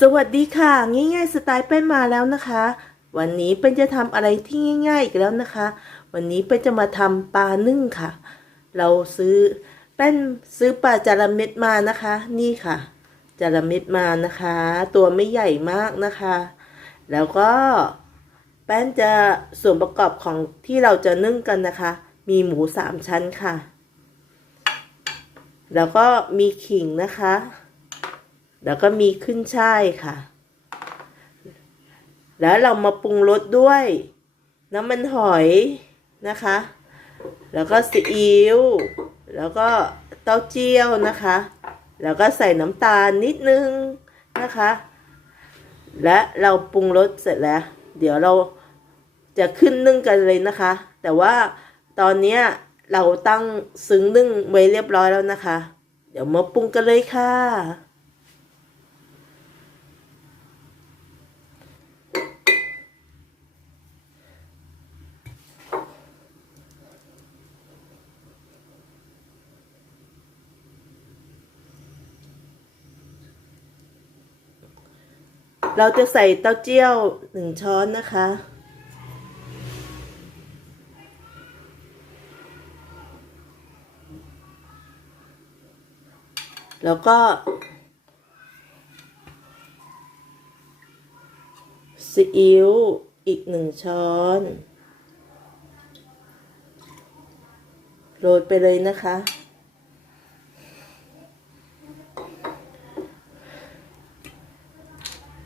สวัสดีค่ะ ง่ายๆสไตล์เป็นมาแล้วนะคะ วันนี้เป็นจะทำอะไรที่ง่าย ๆ อีกแล้วนะคะ วันนี้เป็นจะมาทำปลานึ่งค่ะ เราซื้อเป็นซื้อปลาจาระเม็ดมานะคะ นี่ค่ะจาระเม็ดมานะคะ ตัวไม่ใหญ่มากนะคะ แล้วก็แป้นจะส่วนประกอบของที่เราจะนึ่งกันนะคะ มีหมูสามชั้นค่ะ แล้วก็มีขิงนะคะ แล้วก็มีขึ้นช่ายค่ะ แล้วเรามาปรุงรสด้วย น้ำมันหอยนะคะ แล้วก็ซีอิ๊ว แล้วก็เต้าเจี้ยวนะคะ แล้วก็ใส่น้ำตาลนิดนึงนะคะ และเราปรุงรสเสร็จแล้ว เดี๋ยวเราจะขึ้นนึ่งกันเลยนะคะ แต่ว่าตอนนี้เราตั้งซึ้งนึ่งไว้เรียบร้อยแล้วนะคะ เดี๋ยวมาปรุงกันเลยค่ะ เราจะใส่เต้าเจี้ยวหนึ่งช้อนนะคะ แล้วก็ซีอิ๊วอีกหนึ่งช้อนโรยไปเลยนะคะ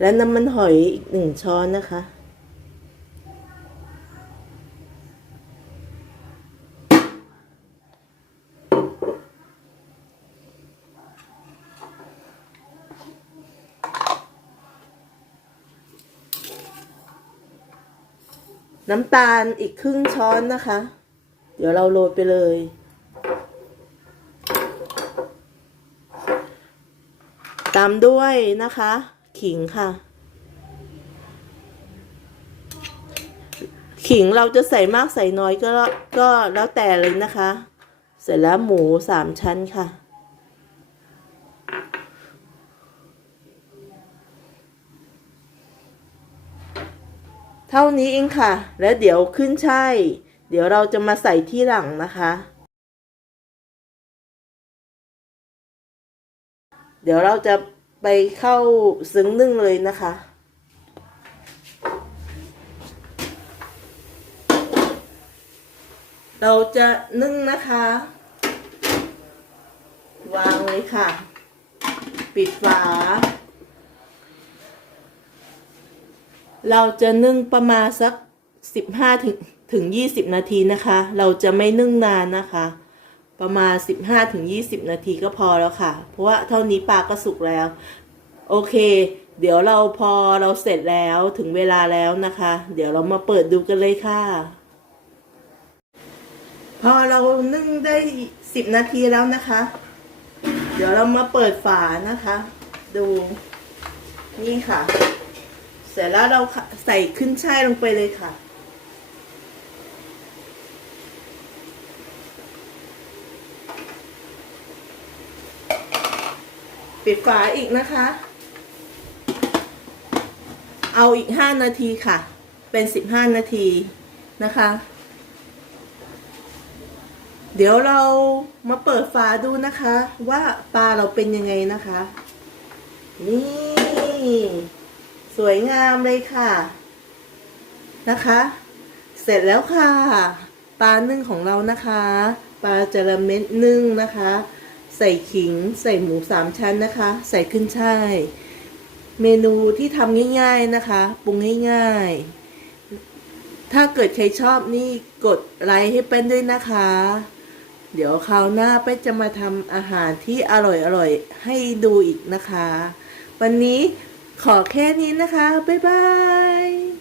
และน้ำมันหอยอีกหนึ่งช้อนนะคะ น้ำตาลอีกครึ่งช้อนนะคะ เดี๋ยวเราโรยไปเลยตามด้วยนะคะ ขิงค่ะ ขิงเราจะใส่มากใส่น้อยก็ก็แล้วแต่เลยนะคะ เสร็จแล้วหมูสามชั้นค่ะเท่านี้เองค่ะ แล้วเดี๋ยวขึ้นช่ายเดี๋ยวเราจะมาใส่ที่หลังนะคะ เดี๋ยวเราจะ ไปเข้าซึ้งนึ่งเลยนะคะ เราจะนึ่งนะคะ วางเลยค่ะ ปิดฝา เราจะนึ่งประมาณสักสิบห้าถึงถึงยี่สิบนาทีนะคะ เราจะไม่นึ่งนานนะคะ ประมาณสิบห้าถึงยี่สิบนาทีก็พอแล้วค่ะ เพราะว่าเท่านี้ปลาก็สุกแล้ว โอเค เดี๋ยวเราพอเราเสร็จแล้วถึงเวลาแล้วนะคะ เดี๋ยวเรามาเปิดดูกันเลยค่ะ พอเรานึ่งได้สิบนาทีแล้วนะคะ เดี๋ยวเรามาเปิดฝานะคะ ดูนี่ค่ะ เสร็จแล้วเราใส่ขึ้นช่ายลงไปเลยค่ะ ปิดฝาอีกนะคะ เอาอีกห้านาทีค่ะ เป็นสิบห้านาทีนะคะ เดี๋ยวเรามาเปิดฝาดูนะคะ ว่าปลาเราเป็นยังไงนะคะ นี่ สวยงามเลยค่ะนะคะ เสร็จแล้วค่ะ ปลานึ่งของเรานะคะ ปลาจระเม็ดนึ่งนะคะ ใส่ขิง ใส่หมูสามชั้นนะคะ ใส่ขึ้นช่าย เมนูที่ทำง่าย ๆนะคะปรุงง่ายๆ ถ้าเกิดใครชอบนี่กดไลค์ให้เป็นด้วยนะคะ เดี๋ยวคราวหน้าเป้นจะมาทำอาหารที่อร่อยๆ ให้ดูอีกนะคะ วันนี้ขอแค่นี้นะคะ บ๊ายบาย